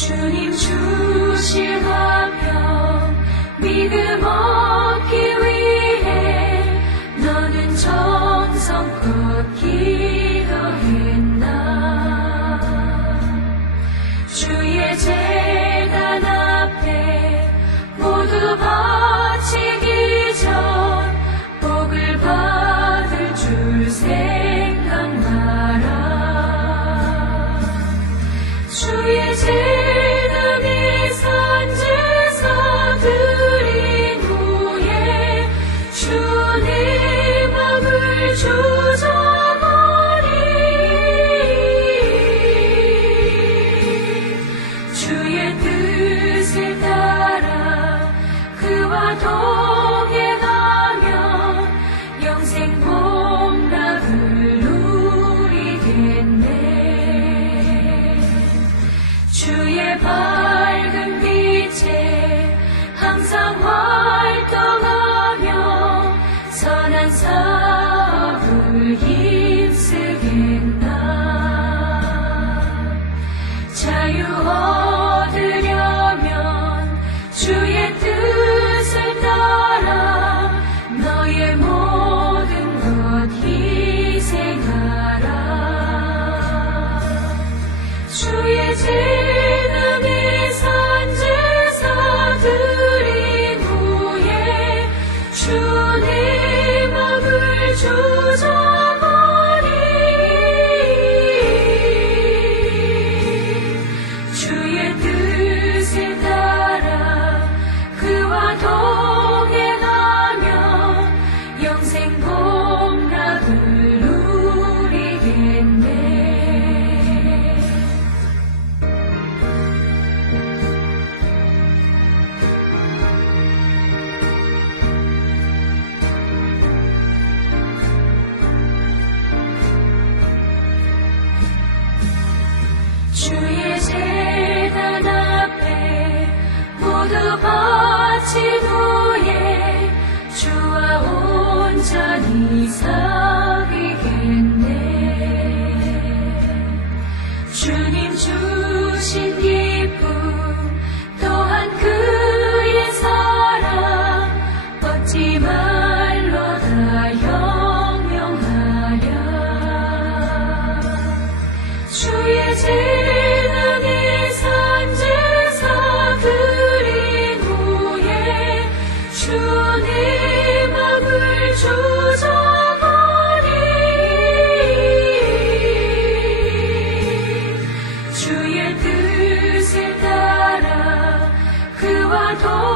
shining through. 주의 밝 sing. Oh.